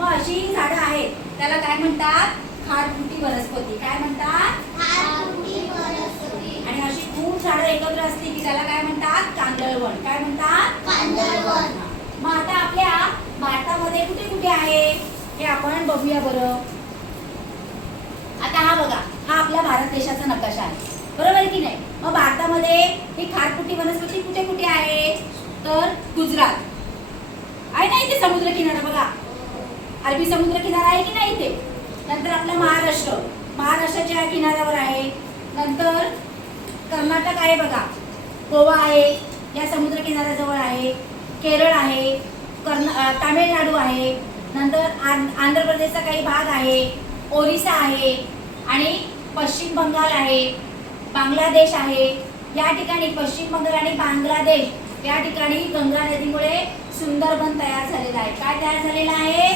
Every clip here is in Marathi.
मग अशी झाडं आहेत. त्याला काय म्हणतात? खारफुटी वनस्पती. काय म्हणतात? आणि अशी खूप झाडं एकत्र असली की त्याला काय म्हणतात? कांदळवण काय म्हणतात? मग आता आपल्या भारतामध्ये कुठे कुठे आहे? हे आपण बघूया बरं. आता हा बघा. हा आपल्या भारत देशाचा नकाशा आहे. बरोबर की नाही? मग भारतामध्ये ही खारफुटी वनस्पती कुठे कुठे आहे? तर गुजरात. आहे ना इथे समुद्र किनारा बघा. अरबी समुद्र किनारा आहे की नाही इथे नंतर आपला महाराष्ट्र. महाराष्ट्राच्या किनाऱ्यावर आहे. नंतर कर्नाटक आहे बघा. गोवा आहे. या समुद्र किनाऱ्याजवळ आहे. केरळ आहे. कर्ना तामिळनाडू आहे. नंतर आं- आंध्र प्रदेशचा काही भाग आहे. ओरिसा आहे. आणि पश्चिम बंगाल आहे. बांगलादेश आहे. या ठिकाणी पश्चिम बंगाल आणि बांगलादेश या ठिकाणी गंगा नदीमुळे सुंदरबन तयार झालेलं आहे. काय तयार झालेलं आहे?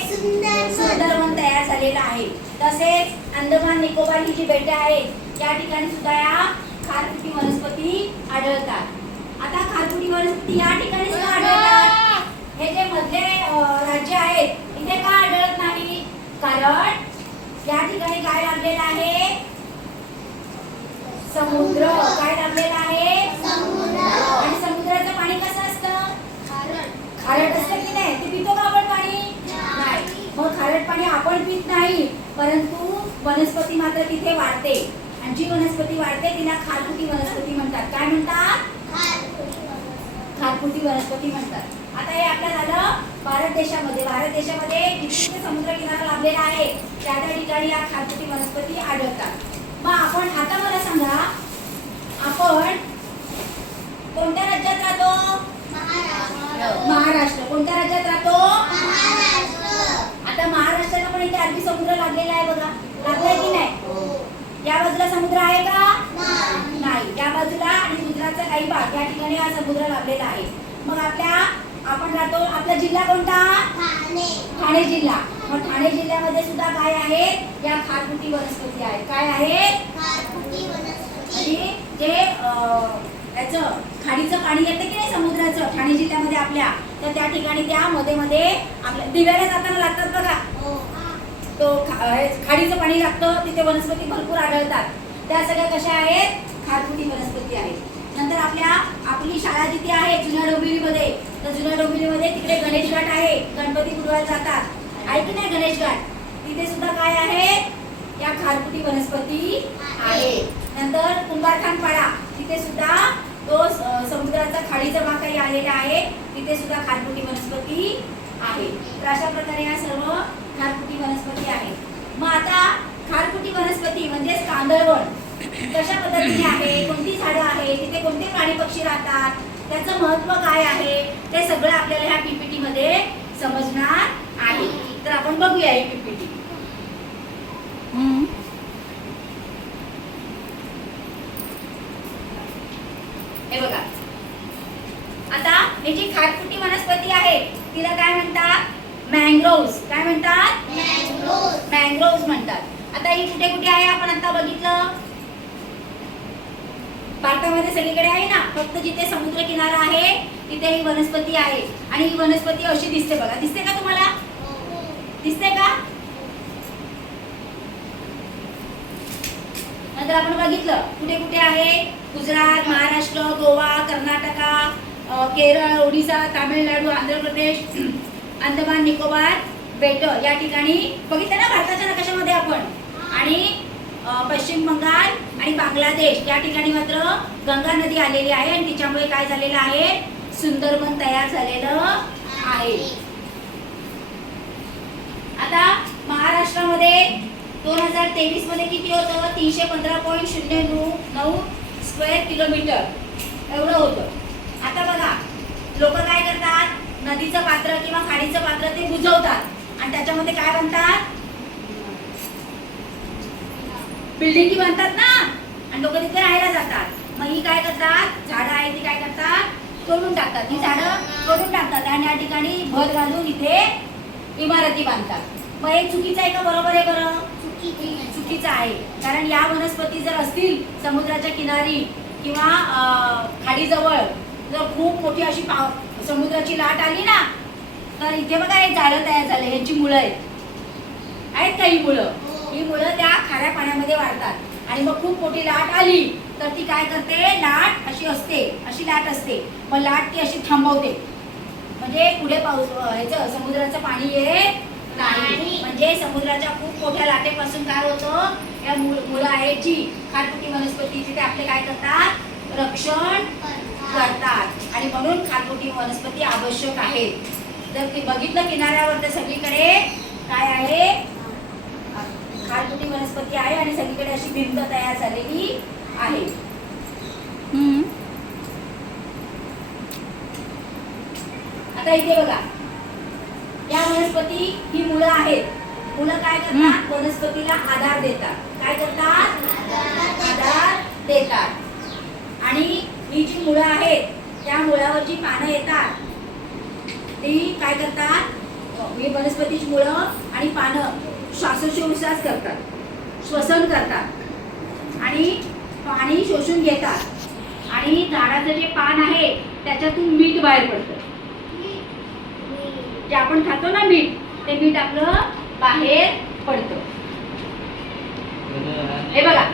सुंदरवन तयार झालेलं आहे. तसेच अंदमान निकोबार ही जी बेटे आहेत या ठिकाणी सुद्धा या खारफुटी वनस्पती आढळतात. आता खारफुटी वनस्पती या ठिकाणी सुद्धा आढळतात. हे जे मधले राज्य आहेत इथे का आढळत नाही? कारण या ठिकाणी काय लागलेलं आहे? समुद्र. काय लागलेला आहे? आणि समुद्राचं पाणी कसं खारट असतं की नाही? ते पितो का आपण पाणी? नाही. मग खारट पाणी आपण पित नाही परंतु वनस्पती मात्र तिथे वाढते. आणि जी वनस्पती वाढते तिला खारफुटी वनस्पती म्हणतात. काय म्हणतात? खारफुटी वनस्पती म्हणतात. आता हे आपल्या झालं भारत देशामध्ये. भारत देशामध्ये किती समुद्र किनारा लाभलेला आहे त्या त्या ठिकाणी या खारफुटी वनस्पती आढळतात. मग आपण आता मला सांगा आपण कोणत्या राज्यात राहतो? महाराष्ट्र. कोणत्या राज्यात राहतो? आता महाराष्ट्राला पण इथे अरबी समुद्र लागलेला आहे बघा. लागलाय की नाही? या बाजूला समुद्र आहे का? नाही. या बाजूला आणि गुजरातचा काही भाग या ठिकाणी हा समुद्र लाभलेला आहे. मग आपल्या आपण राहतो आपला जिल्हा कोणता? ठाणे जिल्हा. मग ठाणे जिल्ह्यामध्ये सुद्धा काय आहे? या खारफुटी वनस्पती आहेत काय आहेत आणि जे याचं खाडीचं पाणी येतं की नाही आपल्या. तर त्या ठिकाणी त्या मध्ये मध्ये आपल्या दिव्याला जाताना लागतात बघा. तो हे खाडीचं पाणी लागतं तिथे वनस्पती भरपूर आढळतात. त्या सगळ्या कशा आहेत? खारफुटी वनस्पती आहेत. नंतर आपल्या आपली शाळा जिथे आहे जुन्या डोंबिवलीमध्ये. तर जुन्या डोंबिवलीमध्ये तिकडे गणेश घाट आहे. गणपती बुडवायला जातात. आहे की नाही गणेश घाट? तिथे सुद्धा काय आहे? या खारफुटी वनस्पती आहे. नंतर कुंभारखान पाडा तिथे सुद्धा तो झालेला आहे. तिथे सुद्धा खारफुटी वनस्पती आहे. तर अशा प्रकारे या सर्व खारफुटी वनस्पती आहेत. मग आता खारफुटी वनस्पती म्हणजेच कांदळवण कशा पद्धतीने आहे? कोणती झाडं आहे तिथे कोणते प्राणी पक्षी राहतात? त्याचं महत्त्व काय आहे? ते सगळं आपल्याला ह्या पीपीटी मध्ये समजणार आहे. तर आपण बघूया ही पीपीटी हे बघा. ही जी खारफुटी वनस्पती आहे तिला काय म्हणतात? मँग्रोव्स काय म्हणतात? मँग्रोव्स म्हणतात. आता ही कुठे कुठे आहे? आपण आता बघितलं. भारतामध्ये सगळीकडे आहे ना? फक्त जिथे समुद्र किनारा आहे तिथे ही वनस्पती आहे. आणि ही वनस्पती अशी दिसते बघा. दिसते का तुम्हाला? दिसते का? नंतर आपण बघितलं. कुठे कुठे आहे? गुजरात महाराष्ट्र गोवा कर्नाटका केरळ ओडिसा तामिळनाडू आंध्र प्रदेश अंदमान निकोबार बेट या ठिकाणी बघितलं ना भारताच्या नकाशामध्ये आपण? आणि पश्चिम बंगाल आणि बांगलादेश या ठिकाणी मात्र गंगा नदी आलेली आहे आणि तिच्यामुळे काय झालेलं आहे? सुंदरबन तयार झालेलं आहे. आता महाराष्ट्रामध्ये दोन हजार तेवीसमध्ये किती होतं? तीनशे पंधरा पॉईंट शून्य नऊ नऊ स्क्वेअर किलोमीटर. एवढं होतं. लोक काय करतात? नदीचं पात्र किंवा खाडीचं पात्र ते बुजवतात. आणि त्याच्यामध्ये काय बनतात? बिल्डिंगी बांधतात ना? आणि लोक तिथे राहायला जातात. मग ही काय करतात? झाडं आहे ती काय करतात? तोडून टाकतात. ही झाडं तोडून टाकतात. आणि या ठिकाणी भर घालून इथे इमारती बांधतात. मग हे चुकीचं आहे का? बरोबर आहे बरं? चुकीचं आहे. कारण या वनस्पती जर असतील समुद्राच्या किनारी किंवा खाडीजवळ जर खूप मोठी अशी पाव समुद्राची लाट आली ना तर इथे बघा हे झाडं तयार झाले यांची मुळं आहेत. आहेत का ही मुळं? ही मुळं त्या खाऱ्या पाण्यामध्ये वाढतात. आणि मग खूप मोठी लाट आली तर ती काय करते? लाट अशी असते अशी लाट असते. मग लाट ती अशी थांबवते. म्हणजे पुढे पाऊस ह्याचं समुद्राचं पाणी येत नाही. म्हणजे समुद्राच्या खूप मोठ्या लाटेपासून काय होतं? या मुळं आहेत जी. खारफुटी वनस्पतीची ते आपले काय करतात? रक्षण करतात. आणि म्हणून खारफुटी वनस्पती आवश्यक आहे. जर ते बघितलं किनाऱ्यावर तर सगळीकडे काय आहे? खारफुटी वनस्पती आहे आणि सगळीकडे अशी भिंत तयार झालेली आहे. आता इथे बघा. या वनस्पती ही मुलं आहेत. मुलं काय करतात? वनस्पतीला आधार देतात काय करतात आधार देतात आणि ही जी मुळं आहेत. त्या मुळावर जी पानं येतात ती काय करतात? ही म्हणजे वनस्पतीची मुळं आणि पानं श्वासोश्वास करतात. श्वसन करतात. आणि पाणी शोषून घेतात. आणि झाडाचं जे पान आहे त्याच्यातून मीठ बाहेर पडतं. जे आपण खातो ना मीठ ते मीठ आपलं बाहेर पडतं. हे बघा.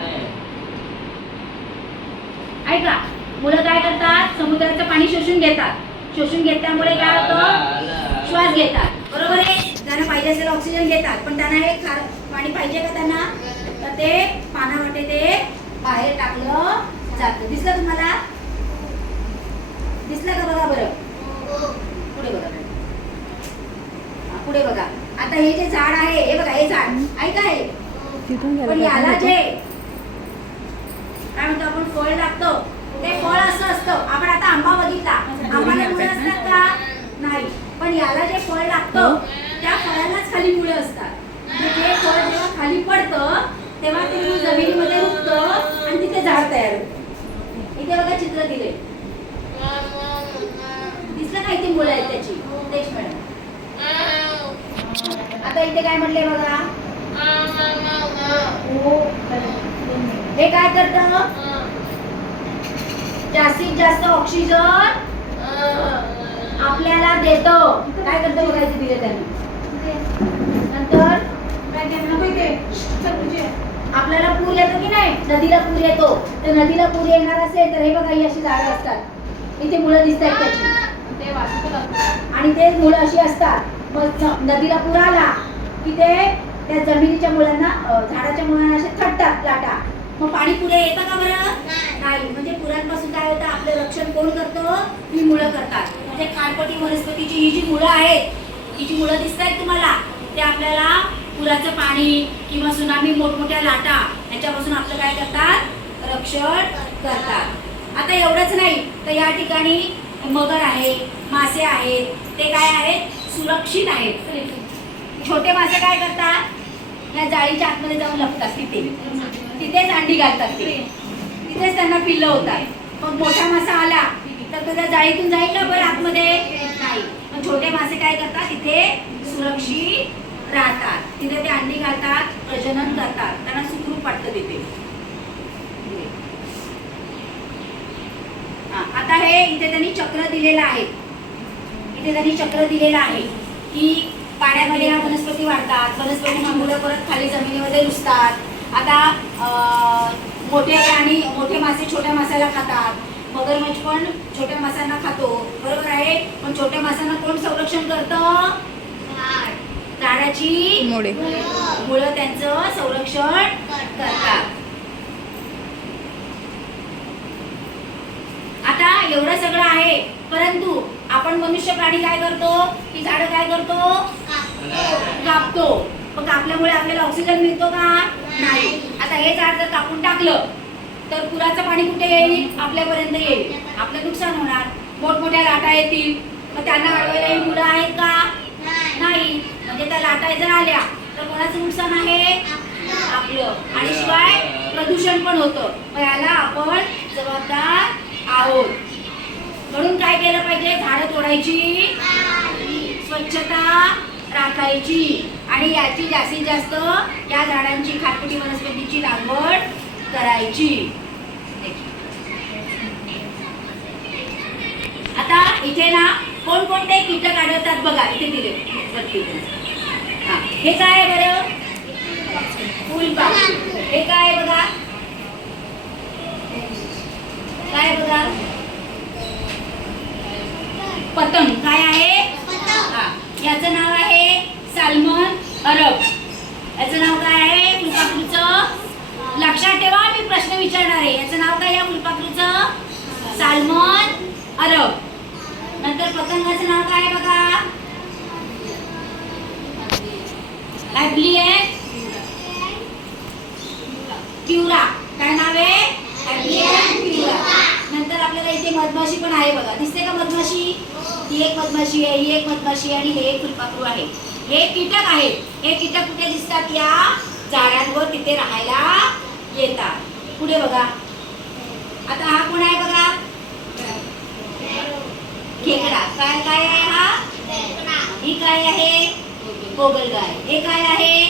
ऐका. मुलं काय करतात? समुद्राचं पाणी शोषून घेतात. शोषून घेतल्यामुळे काय होतं? श्वास घेतात. बरोबर आहे? त्यांना पाहिजे असेल ऑक्सिजन घेतात. पण त्यांना हे खार पाणी पाहिजे का त्यांना? तर ते पानावाटे ते बाहेर टाकलं जातं. दिसलं तुम्हाला? दिसलं का बघा बरं? पुढे बघा. पुढे बघा. आता हे जे झाड आहे हे बघा हे झाड. ऐका हे. तिथून पण याला जे काय म्हणतो आपण? फळ लागतं ते फळ असं असतं. आपण आता आंबा बघितला. आंबाला मुळे असतात का? नाही. पण याला जे फळ लागतं त्या फळालाच खाली मुळे असतात. म्हणजे जे फळ जेव्हा खाली पडतं तेव्हा ते जमिनीमध्ये रुजतं आणि तिथे झाड तयार होतं. इथे बघा चित्र दिले. दिसलं का इथे मुळे आहेत त्याची? तेच मॅडम. आता इथे काय म्हणले बघा? हे काय करतं? जास्तीत जास्त ऑक्सिजन आपल्याला देतो. काय करतो बघायचं दिले त्यांनी? नंतर? आपल्याला पूर येतो की नाही? नदीला पूर येतो. तर नदीला पूर येणार असेल तर हे बघा ही अशी झाडं असतात. इथे मुळं दिसत आहेत त्याची आणि ते मुळं अशी असतात. मग नदीला पूर आला की ते त्या जमिनीच्या मुळांना अ, झाडाच्या मुळांना असे थटतात लाटा. मग पाणी पुढे येतं का बरं? नाही. म्हणजे पुरांपासून काय होतं? आपलं रक्षण कोण करतं? ही मुळं करतात. म्हणजे खारपटी वनस्पतीची ही जी मुळं आहेत ही जी मुळं दिसत आहेत तुम्हाला ते आपल्याला पुराचं पाणी किंवा सुनामी मोठमोठ्या लाटा ह्याच्यापासून आपलं काय करतात? रक्षण करतात. आता एवढंच नाही तर या ठिकाणी मगर आहे मासे आहेत ते काय आहेत? सुरक्षित आहेत. छोटे मासे काय करतात? या जाळीच्या आतमध्ये जाऊन लपतात तिथे. तिथेच अंडी घालतात ते. तिथेच त्यांना पिल्लं होतात. मग मोठा मासा आला तर तो त्या जाळीतून जाईल का बरं आतमध्ये? नाही. मग छोटे मासे काय करतात? तिथे सुरक्षित राहतात. तिथे ते अंडी घालतात प्रजनन करतात. त्यांना सुखरूप वाटतं तिथे. आता हे इथे त्यांनी चक्र दिलेलं आहे. इथे त्यांनी चक्र दिलेलं आहे की पाण्यामध्ये ह्या वनस्पती वाढतात. वनस्पती मुलं परत खाली जमिनीमध्ये रुजतात. आता अं, मोठे प्राणी मोठे मासे छोट्या माशाला खातात. मगरमच्छ पण छोट्या माशांना खातो. बरोबर आहे? पण छोट्या माशांना कोण संरक्षण करतं? झाडाची मुळे. मुळं त्यांचं संरक्षण करतात. आता एवढं सगळं आहे. परंतु आपण मनुष्य प्राणी काय करतो? की झाड काय करतो? कापतो. मग कापल्यामुळे आपल्याला ऑक्सिजन मिळतो का? नाही. आता हे झाड जर कापून टाकलं तर पुराचं पाणी कुठे येईल? आपल्यापर्यंत येईल. आपलं नुकसान होणार. मोठमोठ्या लाटा येतील. मग त्यांना अडवायला मुलं आहेत का? नाही. म्हणजे त्या लाटा जर आल्या तर कोणाचं नुकसान आहे? आपलं. आणि शिवाय प्रदूषण पण होतं. मग याला आपण जबाबदार आहोत. म्हणून काय केलं पाहिजे? झाडं तोडायची. स्वच्छता राखायची. आणि याची जास्तीत जास्त या झाडांची खारपुटी वनस्पतीची लागवड करायची. आता इथे ना कोणकोणते कीटक आढळतात बघा इथे दिले. हा, काय आहे बरं? फुलपाखरू. हे काय बघा? काय बघा? पतंग. काय आहे? हा, याचं नाव आहे सॅल्मन अरब. याचं नाव काय आहे? फुलपाखरूचं लक्षात ठेवा मी प्रश्न विचारणार आहे. याचं नाव काय या फुलपाखरूचं सालमन अरब. नंतर पतंगाचं नाव काय आहे बघा? काय आहे? काय नाव आहे? नंतर आपल्याला इथे मधमाशी पण आहे बघा. दिसते का मधमाशी? ही एक मधमाशी आहे ही एक मधमाशी आणि हे एक फुलपाखरू आहे. हे कीटक आहे हे कीटक कुठे दिसतात? या झाडांवर तिथे राहायला येतात. पुढे बघा. आता हा कोण आहे बघा? खेकडा. काय काय आहे हा? ही काय आहे? गोगलगाय हे काय आहे?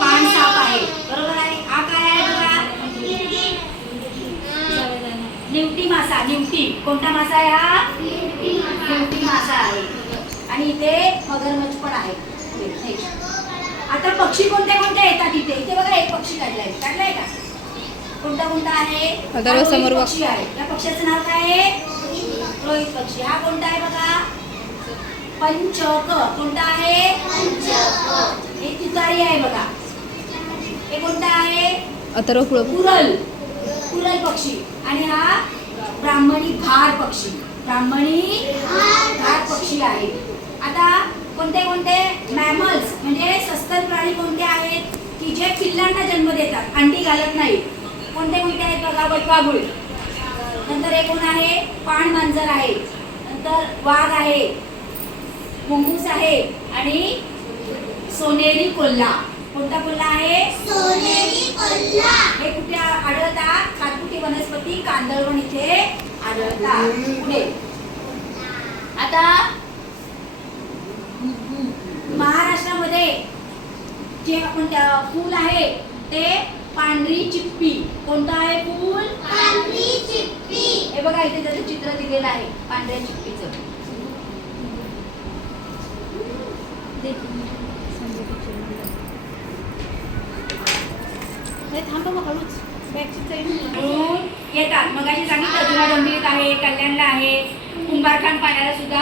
पान साप आहे. बरोबर आहे? हा काय आहे बघा? निमटी मासा. निमटी. कोणता मासा आहे हा? निमटी मासा आहे. आणि इथे मगरमच्छ पण आहे. आता पक्षी कोणते कोणते येतात इथे? इथे बघा एक पक्षी काढलाय. काढलाय का? कोणता कोणता आहे? समोर. पक्षी आहे. या पक्षाचं नाव काय आहे? रोहित पक्षी. हा कोणता आहे बघा? पंचक. कोणता आहे? हे तुतारी आहे बघा. हे कोणता आहे? अथर्व कुरल. कुरल पक्षी. आणि हा ब्राह्मणी घार पक्षी. ब्राह्मणी घार पक्षी आहे. आता कोणते कोणते मॅमल्स म्हणजे सस्तन प्राणी कोणते आहेत की जे पिल्लांना जन्म देतात अंडी घालत नाही कोणते कोणते आहेत बघा बटवागुळ नंतर हे कोण आहे पाण मांजर आहे. नंतर वाघ आहे मुंगूस आहे आणि सोनेरी कोल्हा. कोणता कोल्हा आहे? हे कुठे आढळतात खारफुटी वनस्पती कांदळवन इथे आढळतात पुढे. आता महाराष्ट्रामध्ये जे आपण त्या फूल आहे ते पांढरी चिप्पी. कोणतं आहे फूल? हे बघा इथे त्याचं चित्र दिलेलं आहे पांढऱ्या चिप्पीचं. म्हणून येतात. मग अशी सांगितलं जुना डोंबिवलीत आहे कल्याणला आहे कुंभारखान पाण्याला सुद्धा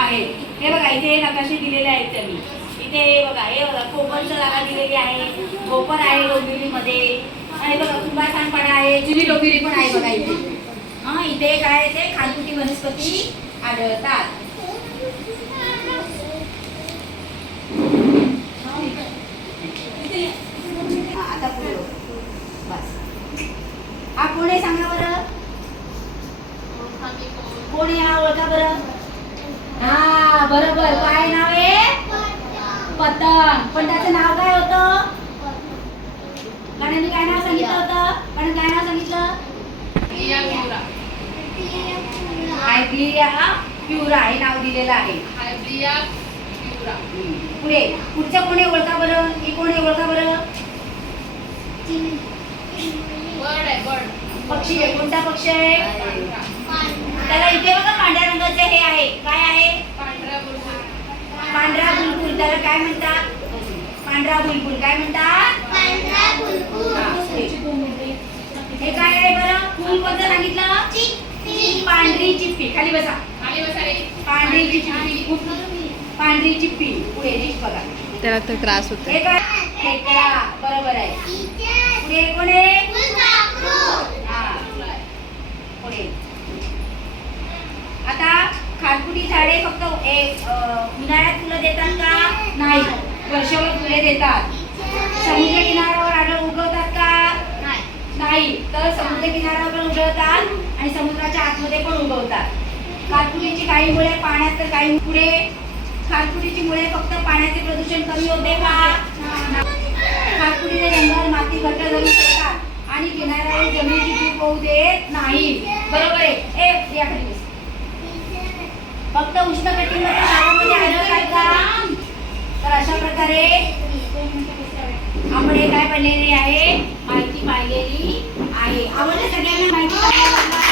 आहे. हे बघा इथे नकाशे दिलेले आहेत त्यांनी. इथे बघा हे बघा कोकणचं जागा दिलेली आहे भोपर आहे डोंबिवलीमध्ये आणि बघा कुंभारखान पाडा आहे जुनी डोंबिवली पण आहे बघा इथे. हा इथे काय ते खानपुटी वनस्पती आढळतात. आता पुढे बस. हा कोण आहे सांगा बरं? कोण आहे हा ओळखा बरं. हा बरोबर. काय नाव आहे? पतंग. पण त्याचं नाव काय होतं? गाण्याने काय नाव सांगितलं होतं? पण काय नाव सांगितलं? हायब्रिया प्युरा हे नाव दिलेलं आहे. पुढे. पुढचं कोण ओळखा बरं? ही कोण ओळखा बरं? पक्षी आहे. कोणता पक्षी आहे? त्याला इथे बघा पांढऱ्या रंगाचे हे आहे. काय आहे? पांढरा बुलबुल त्याला काय म्हणतात? पांढरा बुलबुल काय म्हणतात? हा. हे काय आहे बरं? फुल कोणतं सांगितलं? पांढरी चिप्पी खाली बसा. पांढरी चिप्पी पांढरी चिप्पी पुढे नीट बघा. त्याला तर त्रास होतो. हे काय? खेकडा बरोबर आहे. पुढे कोण आहे? हा. पुढे. आता खारफुटी झाडे फक्त उन्हाळ्यात फुलं देतात का? नाही. वर्षभर फुले देतात. समुद्र किनाऱ्यावर आढळ उगवतात का? नाही. तर समुद्र किनाऱ्यावर पण उगवतात आणि समुद्राच्या आतमध्ये पण उगवतात. खारफुटीची काही मुळे पाण्यात तर काही पुढे. खारफुटीची मुळे फक्त पाण्याचे प्रदूषण कमी होते का? खारफुटीचे जंगल माती घट्ट धरून ठेवतात आणि किनाऱ्यावर जमिनीची धूप होऊ देत नाही. बरोबर आहे. ए याकडे फक्त उष्ण कटिंगमध्ये भागामध्ये आढळतात का? तर अशा प्रकारे आपण हे काय बनलेली आहे? माहिती पाहिलेली आहे. आवडल्या सगळ्यांना माहिती